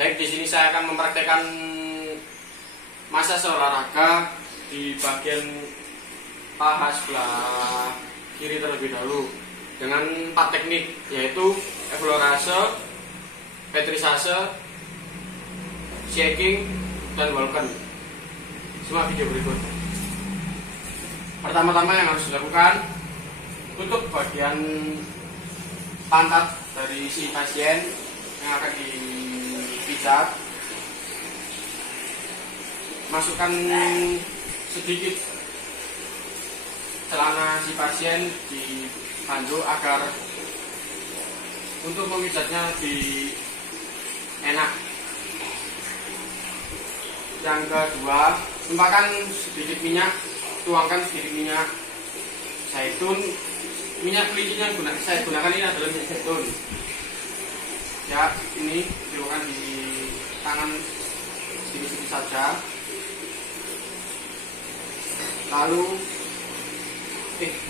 Baik, di sini saya akan mempraktekkan massage olahraga di bagian paha sebelah kiri terlebih dahulu dengan 4 teknik, yaitu explorase, petrisase, shaking, dan walken. Semua video berikut. Pertama-tama yang harus dilakukan, tutup bagian pantat dari si pasien yang akan dipijat. Masukkan sedikit celana si pasien di handuk agar untuk memijatnya lebih enak. Yang kedua, tumpahkan sedikit minyak, tuangkan sedikit minyak zaitun. Minyak kelicinya yang saya gunakan ini adalah minyak zaitun. Ya, ini dilakukan di tangan sedikit-sedikit saja. Lalu,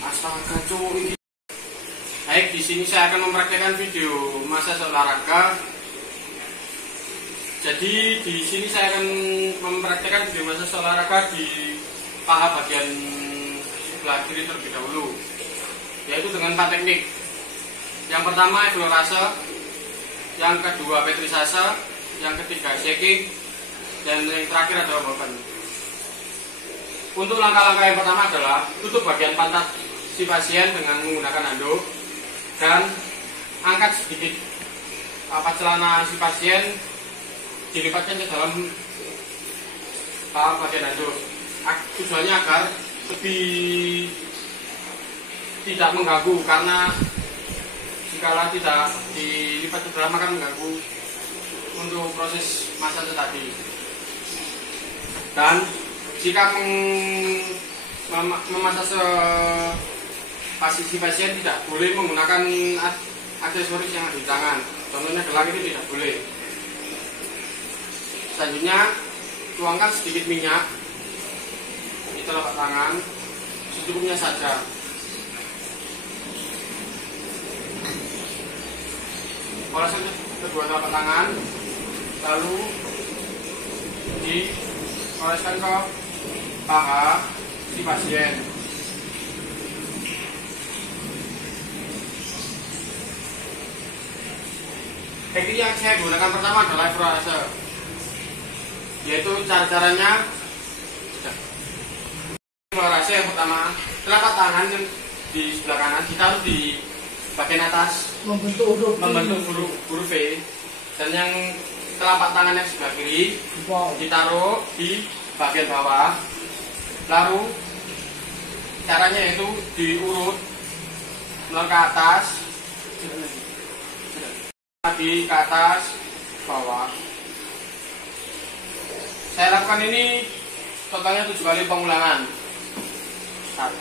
astaga cowok ini. Baik, di sini saya akan mempraktekkan video massage olahraga. Jadi di sini saya akan mempraktekkan video massage olahraga di paha bagian sebelah kiri terlebih dahulu, yaitu dengan 4 teknik. Yang pertama explorase, yang kedua petrisase, yang ketiga shaking, dan yang terakhir adalah walken. Untuk langkah-langkah yang pertama adalah tutup bagian pantat si pasien dengan menggunakan handuk dan angkat sedikit celana si pasien, dilipatkan ke dalam bagian handuk. Tujuannya agar lebih tidak mengganggu, karena jika tidak dilipat ke dalam akan mengganggu untuk proses massage tadi. Dan jika memasase si pasien tidak boleh menggunakan aksesoris yang ada di tangan, contohnya gelang itu tidak boleh. Selanjutnya, tuangkan sedikit minyak di telapak tangan, secukupnya saja. Oleskan kedua telapak tangan, lalu dioleskan ke paha si pasien. Teknik yang saya gunakan pertama adalah explorase, yaitu caranya explorase. Yang pertama, telapak tangan yang di sebelah kanan ditaruh di bagian atas membentuk huruf V, dan yang telapak tangan yang sebelah kiri ditaruh di bagian bawah. Lalu caranya itu diurut ke atas, lagi ke atas, bawah. Saya lakukan ini totalnya 7 kali pengulangan. 1,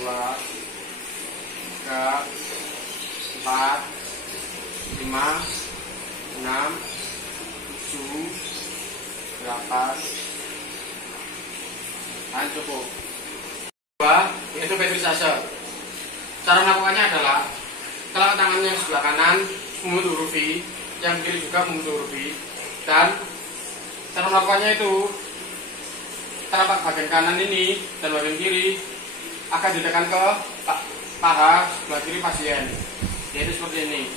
2, 3, 4, 5, 6, 7, 8. Dan cukup. Kedua, yaitu petrisase. Cara melakukannya adalah telapak tangan yang sebelah kanan membentuk huruf V, yang kiri juga membentuk huruf V. Dan cara melakukannya itu telapak bagian kanan ini dan bagian kiri akan ditekan ke paha sebelah kiri pasien, yaitu seperti ini.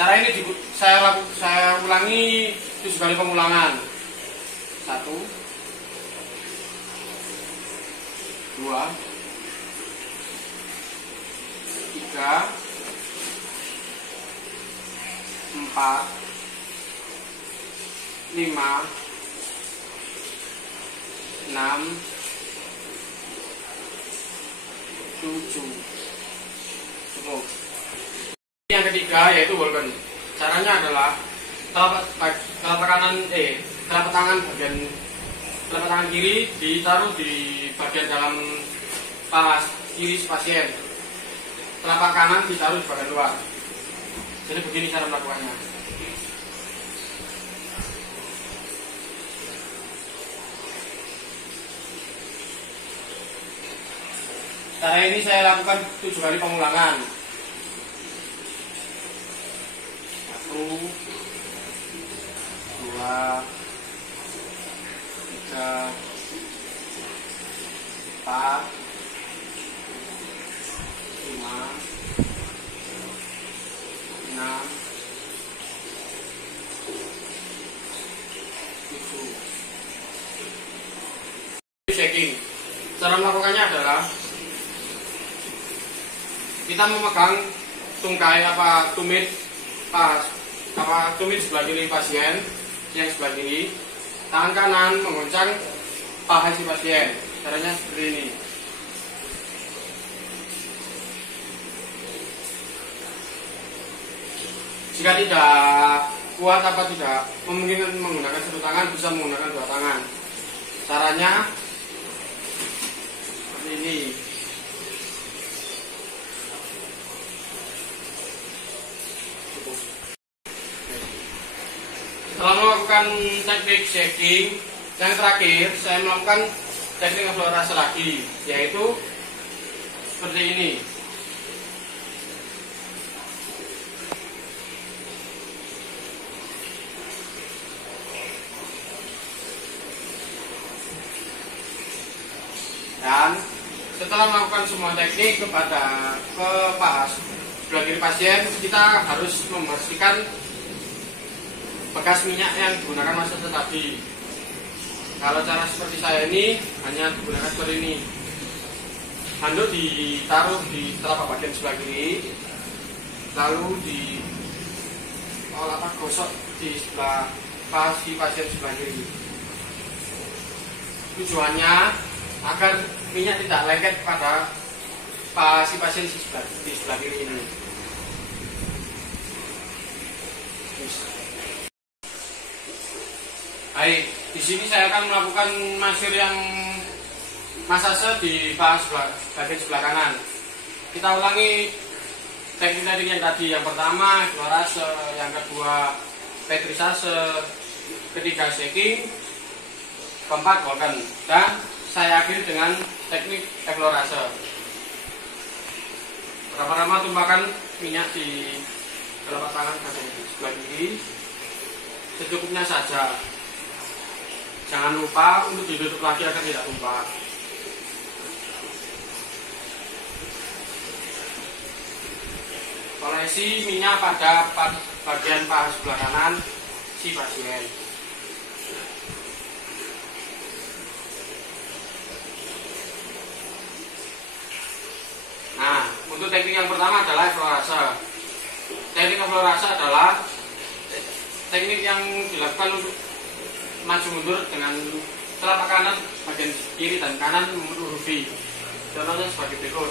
Cara ini saya ulangi 7 kali pengulangan. 1, 2, 3, 4, 5, 6, 7. Cukup. Yang ketiga yaitu walken. Caranya adalah telapak tangan kiri ditaruh di bagian dalam paha kiri pasien, telapak kanan ditaruh di bagian luar. Jadi begini cara melakukannya. Cara ini saya lakukan 7 kali pengulangan. 1, 2, 3, 4, 5, 6, 7. Shaking. Cara melakukannya adalah kita memegang tungkai tumit sebelah kiri pasien, yang sebelah kiri, tangan kanan menggoncang paha si pasien. Caranya seperti ini. Jika tidak kuat apa tidak memungkinkan menggunakan satu tangan, bisa menggunakan dua tangan. Caranya seperti ini. Setelah melakukan teknik shaking, yang terakhir saya melakukan teknik eksplorasi lagi, yaitu seperti ini. Dan setelah melakukan semua teknik ke paha sebelah kiri pasien, kita harus membersihkan bekas minyak yang digunakan massage tadi. Kalau cara seperti saya ini hanya digunakan seperti ini. Handuk ditaruh di telapak bagian sebelah kiri, lalu gosok di sebelah paha si pasien sebelah kiri. Tujuannya agar minyak tidak lengket pada paha si pasien di sebelah kiri ini. Baik, di sini saya akan melakukan massage di paha bagian sebelah kanan. Kita ulangi teknik-teknik yang tadi. Yang pertama eksplorasi, yang kedua petrisase, ketiga shaking, keempat golden, dan saya akhiri dengan teknik eksplorasi. Pertama-tama tumpahkan minyak di telapak tangan sebelah kiri, secukupnya saja. Jangan lupa untuk ditutup lagi agar tidak tumpah. Olesi minyak pada bagian paha sebelah kanan si pasien. Nah, untuk teknik yang pertama adalah eksplorasi. Teknik eksplorasi adalah teknik yang dilakukan untuk maju mundur dengan telapak kanan bagian kiri dan kanan membentuk huruf V. Contohnya sebagai berikut.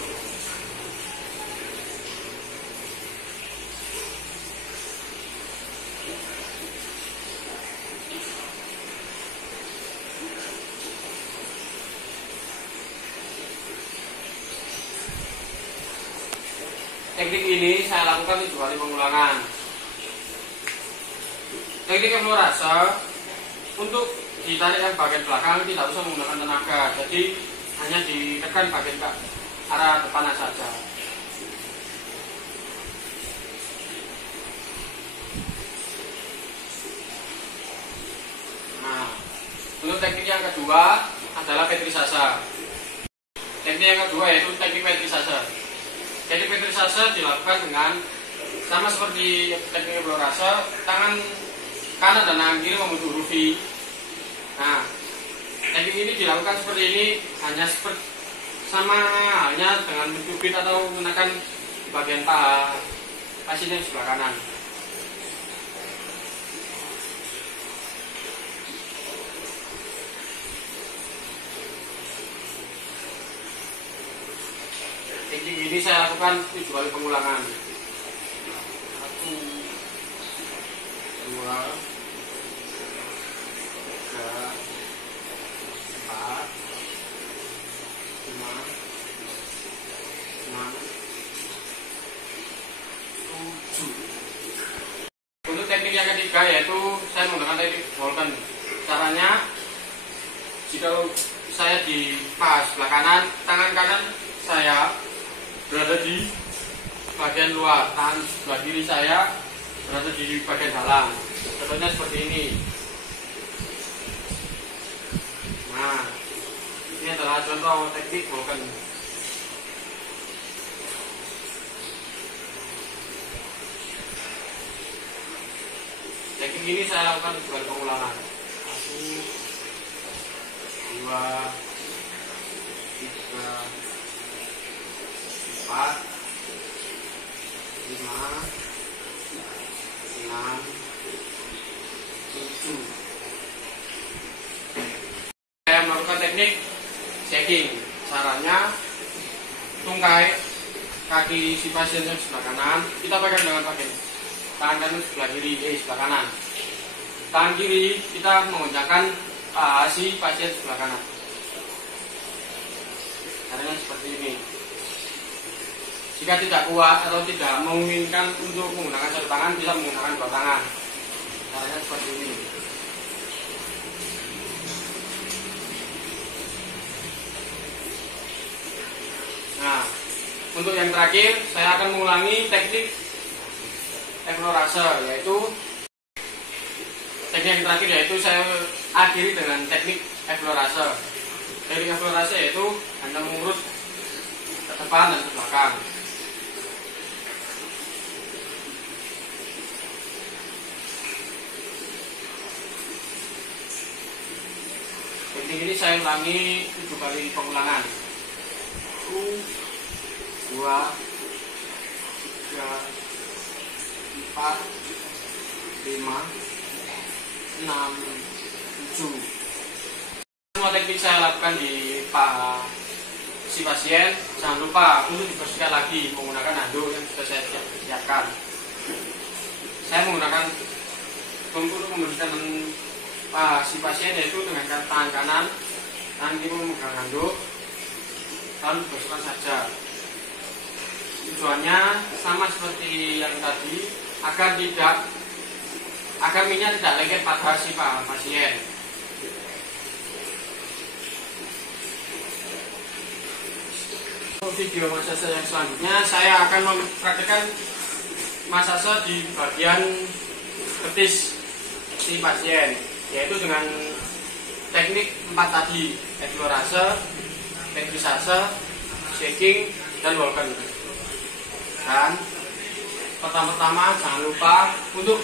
Teknik ini saya lakukan 7 kali pengulangan. Teknik eksplorasi untuk ditarik yang bagian belakang tidak usah menggunakan tenaga, jadi hanya ditekan bagian arah depan saja. Nah, untuk teknik yang kedua adalah petrisase. Teknik yang kedua yaitu teknik petrisase. Teknik petrisase dilakukan dengan sama seperti teknik eksplorasi, tangan kanan dan tangan kiri membentuk huruf V. Nah, teknik ini dilakukan seperti ini hanya sama halnya dengan mencubit atau menekan bagian paha pasien yang sebelah kanan. Teknik ini saya lakukan 7 kali pengulangan. 1, 2, 7. Untuk teknik yang ketiga yaitu saya menggunakan teknik golden. Caranya, jika saya di paha sebelah kanan, tangan kanan saya berada di bagian luar, tangan sebelah kiri saya berada di bagian dalam. Contohnya seperti ini. Nah, ini adalah contoh teknik Vulcan. Teknik ini saya lakukan sebagai pengulangan. 1, 2, 3, 4, 5, 6, 7. Saya melakukan teknik shaking. Caranya, tungkai kaki si pasien yang sebelah kanan kita pegang dengan pakai tangan kanan sebelah kiri, sebelah kanan. Tangan kiri kita mengoncangkan si pasien sebelah kanan. Caranya seperti ini. Jika tidak kuat atau tidak menginginkan untuk menggunakan satu tangan, bisa menggunakan dua tangan. Caranya seperti ini. Nah, untuk yang terakhir, saya akan mengulangi teknik explorase, yaitu teknik yang terakhir yaitu saya akhiri dengan teknik explorase. Teknik explorase yaitu hanya mengurut ke depan dan ke belakang. Teknik ini saya ulangi 7 kali pengulangan. 1, 2, 3, 4, 5, 6, 7. Semua teknik saya lakukan di si pasien. Jangan lupa untuk dibersihkan lagi menggunakan handuk yang sudah saya siapkan. Saya menggunakan untuk membersihkan si pasien yaitu dengan tangan kanan, tangan kiri memegang handuk, lalu dibersihkan saja. Tujuannya sama seperti yang tadi, agar minyak tidak lengket pada si pasien. Untuk video massage yang selanjutnya, saya akan mempraktikkan massage di bagian betis si pasien, yaitu dengan teknik 4 tadi: explorase, petrisase, shaking, dan Vulcan. Dan pertama-tama jangan lupa untuk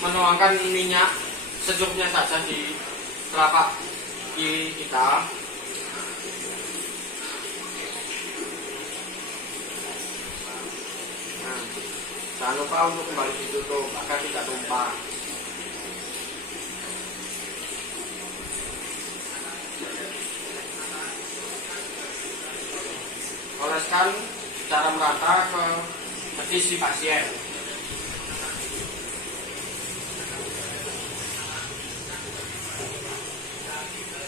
menuangkan minyak secukupnya saja di telapak kiri kita. Nah, jangan lupa untuk kembali ditutup agar tidak tumpah. Oleskan secara merata ke betis si pasien.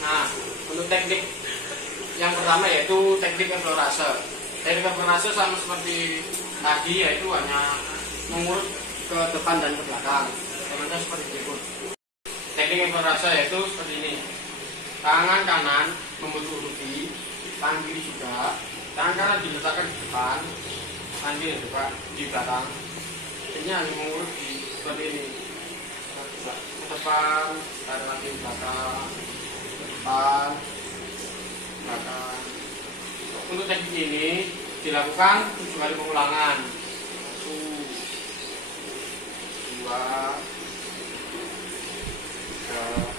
Nah, untuk teknik yang pertama yaitu teknik explorase. Teknik explorase sama seperti tadi, yaitu hanya mengurut ke depan dan ke belakang. Contohnya seperti berikut. Teknik explorase yaitu seperti ini. Tangan kanan menutupi, tangan kiri juga. Tangan kanan diletakkan di depan, tangan kiri juga di belakang. Ini hanya mengurut seperti ini. Ke depan, tarik lagi ke belakang, ke depan, belakang. Untuk teknik ini dilakukan 7 kali pengulangan. 1, 2, 3,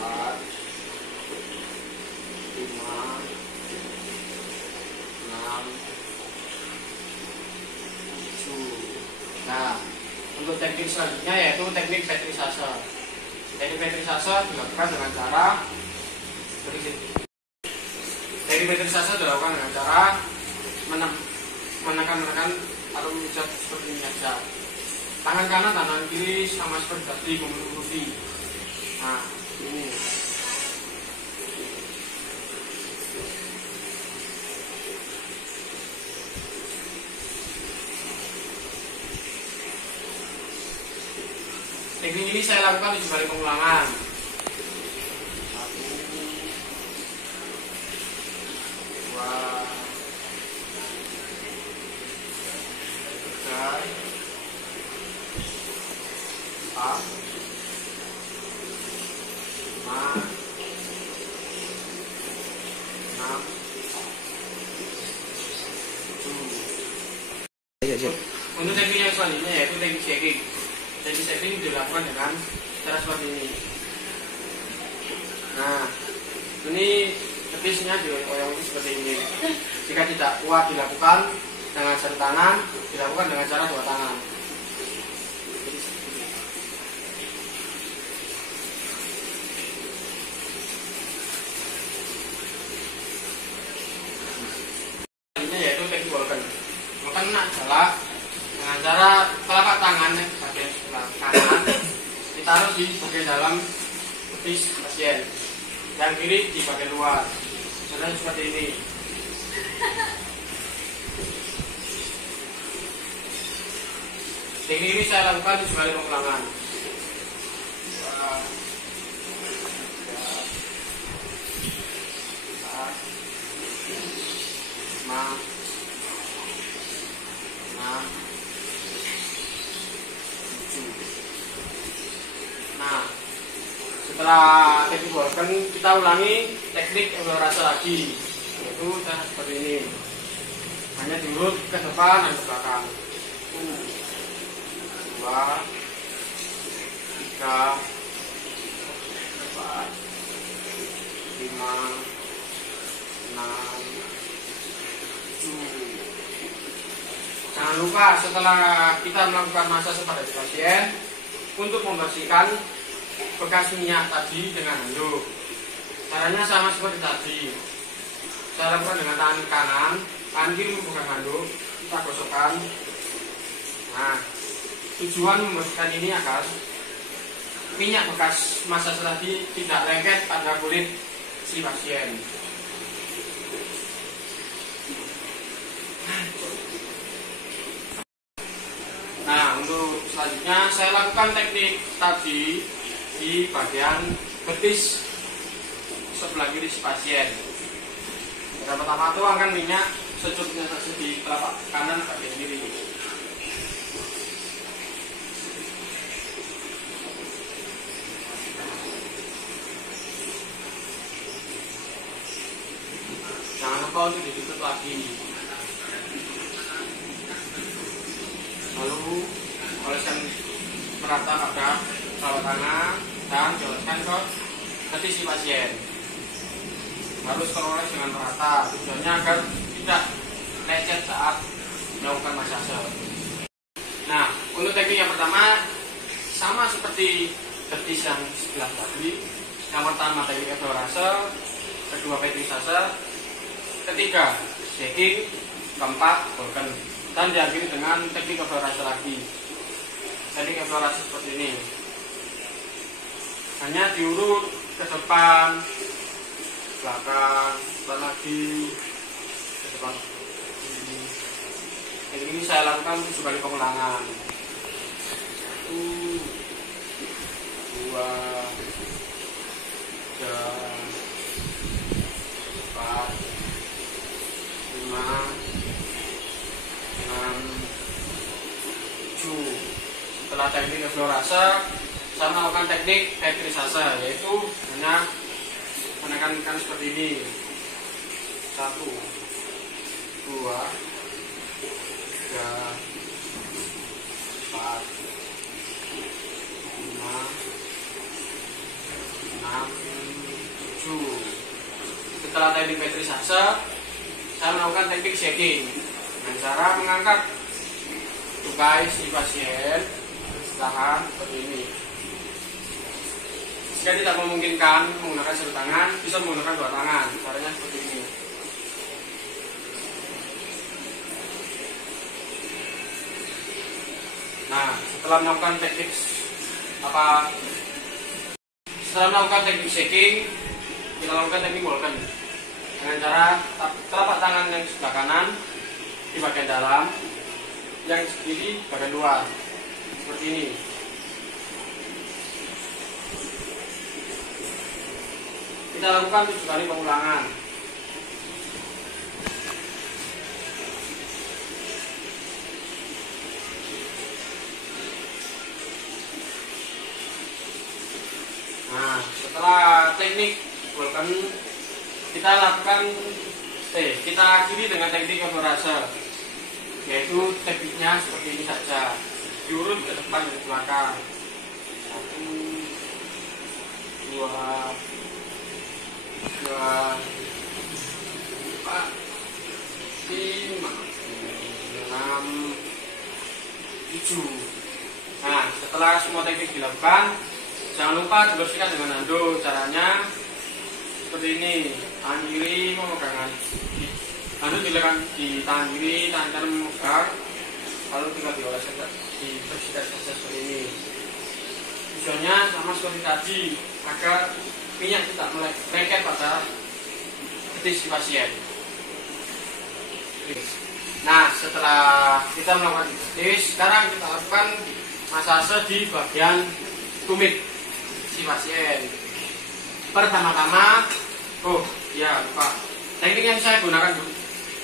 4, 5, 6, 7. Nah, untuk teknik selanjutnya yaitu teknik petrisase. Teknik petrisase dilakukan dengan cara teknik petrisase dilakukan dengan cara menekan atau memijat seperti ini saja. Tangan kanan, tangan kiri sama seperti tadi menutupi. Nah, ini. Teknik ini saya lakukan 7 kali pengulangan. 1, 2, 3, 4, 5, 6, 7. 4, 5, 6, 7. Untuk teknik yang selanjutnya yaitu teknik shaking. Teknik shaking dilakukan dengan cara seperti ini. Nah, ini betisnya dioyong seperti ini. Jika tidak kuat dilakukan dengan satu tangan, dilakukan dengan cara dua tangan. Ini yaitu teknik Vulcan. Vulcan adalah dengan cara telapak tangan bagian sebelah kanan ditaruh di bagian dalam betis pasien, yang kiri di bagian luar. Contohnya seperti ini. Teknik ini saya lakukan 7 kali pengulangan. 2, 3, 4, 5, 6, 7. Nah, setelah teknik Vulcan, kita ulangi teknik eksplorasi lagi, yaitu cara seperti ini. Hanya diurut ke depan dan ke belakang. 2, 3, 4, 5, 6, 7. Jangan lupa setelah kita melakukan massase pada pasien untuk membersihkan bekas minyak tadi dengan handuk. Caranya sama seperti tadi. Saya lakukan dengan tangan kanan, tangan kiri memegang handuk, kita gosokkan. Nah, tujuan membersihkan ini agar minyak bekas massase tadi tidak lengket pada kulit si pasien. Nah, untuk selanjutnya saya lakukan teknik tadi di bagian betis sebelah kiri si pasien. Yang pertama tuangkan minyak secukupnya saja di telapak kanan bagian kiri. Jangan lupa untuk ditutup lagi. Lalu oleskan merata pada telapak tangan dan dioleskan ke betis si pasien. Harus teroles dengan merata, tujuannya agar tidak lecet saat melakukan massase. Nah, untuk teknik yang pertama sama seperti betis yang sebelah tadi. Yang pertama teknik eksplorasi, kedua petrisase, ketiga shaking, keempat Vulcan, dan diakhiri dengan teknik eksplorasi lagi. Teknik eksplorasi seperti ini. Hanya diurut ke depan, belakang, depan lagi, ke depan. Ini saya lakukan 7 kali pengulangan. 1, 2, 3, 4, 5, 6, 7. Setelah teknik eksplorasi, saya melakukan teknik petrisase, yaitu hanya menekankan seperti ini. 1, 2, 3, 4, 5, 6, 7. Setelah teknik petrisase, saya melakukan teknik shaking dengan cara mengangkat tukai si pasien tahan seperti ini. Jika tidak memungkinkan menggunakan satu tangan, bisa menggunakan dua tangan. Caranya seperti ini. Nah, setelah melakukan teknik shaking, kita lakukan teknik Vulcan dengan cara telapak tangan yang sebelah kanan di bagian dalam, yang kiri bagian luar, seperti ini. Kita lakukan 7 kali pengulangan. setelah teknik volcan kita lakukan kita akhiri dengan teknik abrasi, yaitu tekniknya seperti ini saja, diurut ke depan dan ke belakang. 1, 2, 4, 5, 6, 7. Nah, setelah semua teknik dilakukan, jangan lupa dibersihkan dengan handuk. Caranya seperti ini: tangan kiri memegang handuk, diletakkan di tangan kiri, tangan kanan memegang, lalu tinggal dibersihkan saja seperti ini. Tujuannya sama seperti tadi, agar minyak tidak melengket pada betis si pasien. Nah, setelah kita melakukan betis, sekarang kita lakukan masase di bagian tumit si pasien. Pertama-tama, lupa. Teknik yang saya gunakan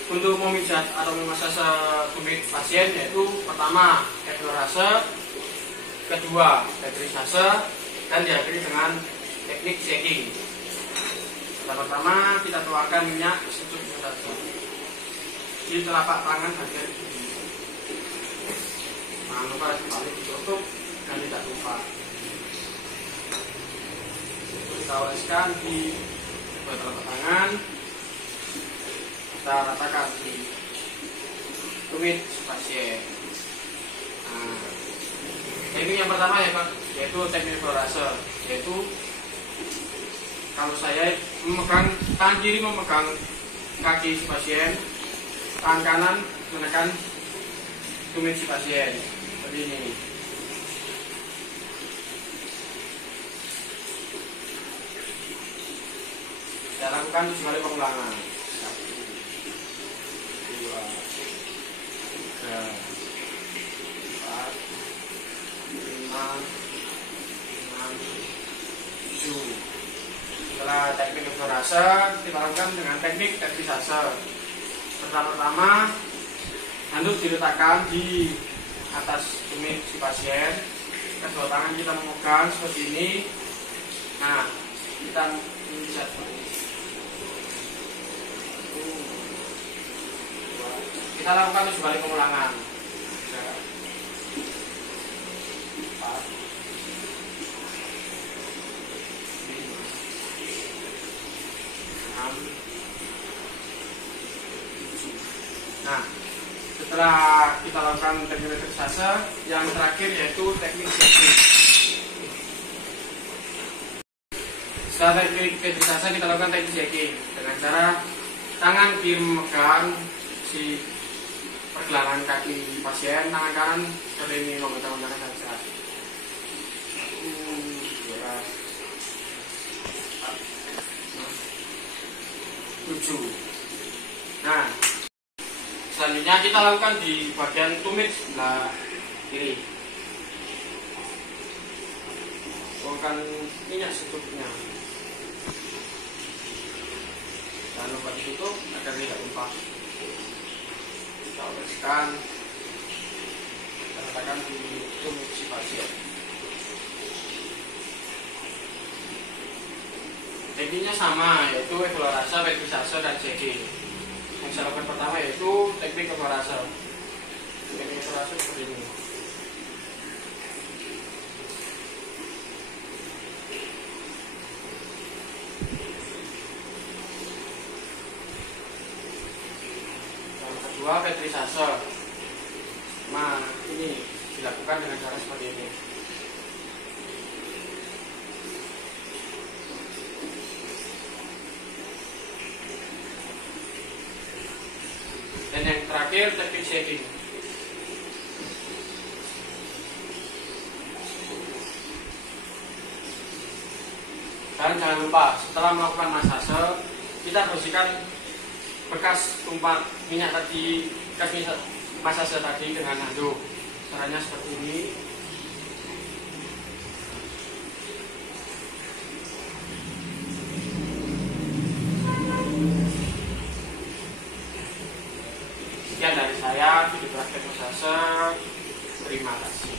untuk memijat atau memasase tumit pasien yaitu pertama explorase, kedua petrisase, dan diakhiri dengan teknik shaking. Pertama kita tuangkan minyak secukupnya saja di telapak tangan bagian kiri. Jangan lupa dibalik, ditutup, dan tidak lupa kita oleskan di telapak tangan. Kita ratakan di tumit pasien. Nah, teknik yang pertama yaitu teknik explorase, yaitu kalau saya memegang tangan kiri memegang kaki si pasien, tangan kanan menekan tumit si pasien seperti ini. Saya lakukan 7 kali pengulangan. 1, 2, 3, 4, 5, 6, 7. Setelah teknik explorase, kita lakukan dengan teknik petrisase. Pertama-tama, handuk diletakkan di atas tumit si pasien. Kedua tangan kita memegang seperti ini. Nah, kita menjat. Kita lakukan 7 kali pengulangan. 4, 6, 7. Nah, setelah kita lakukan teknik petrisase, yang terakhir yaitu teknik shaking. Setelah teknik petrisase, kita lakukan teknik shaking dengan cara tangan kiri memegang si pergelangan kaki pasien, tangan kanan seperti ini memegang saja. 7. Nah, selanjutnya kita lakukan di bagian tumit sebelah kiri. Tuangkan minyak secukupnya. Jangan lupa ditutup agar tidak tumpah. Kita oleskan, kita letakkan di tumit si pasien. Tekniknya sama, yaitu explorase, petrisase, dan shaking. Yang saya lakukan pertama yaitu teknik explorase. Teknik explorase seperti ini. Yang kedua petrisase. Nah, ini dilakukan dengan cara seperti ini. Dan yang terakhir teknik shaking. Dan jangan lupa setelah melakukan masase, kita bersihkan bekas tumpah minyak tadi, bekas minyak masase tadi dengan handuk. Caranya seperti ini. Sekian dari saya, video praktek masase. Terima kasih.